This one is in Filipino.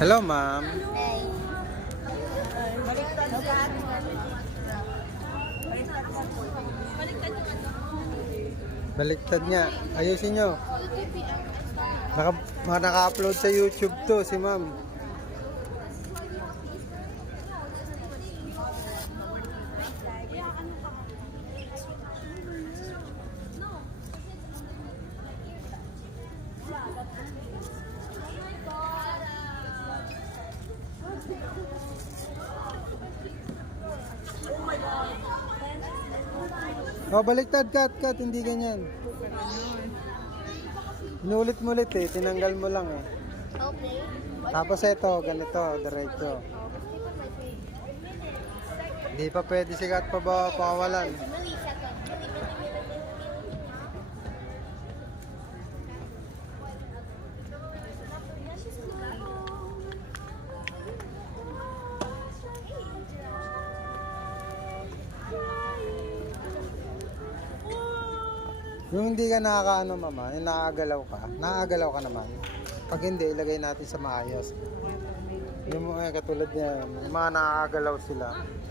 Hello, ma'am. Hey. Baliktad niya. Ayusin nyo. Naka-upload sa YouTube to, si ma'am. Oh, baliktad, cut, hindi ganyan. Inulit-mulit eh, tinanggal mo lang eh. Okay. Tapos ito, ganito, diretso. Hindi pa pwede sigat pa ba pakawalan. Yung hindi ka nakakaano mama, yung nakagalaw ka naman. Pag hindi, ilagay natin sa maayos. Yung mga katulad niya, yung mga nakakagalaw sila.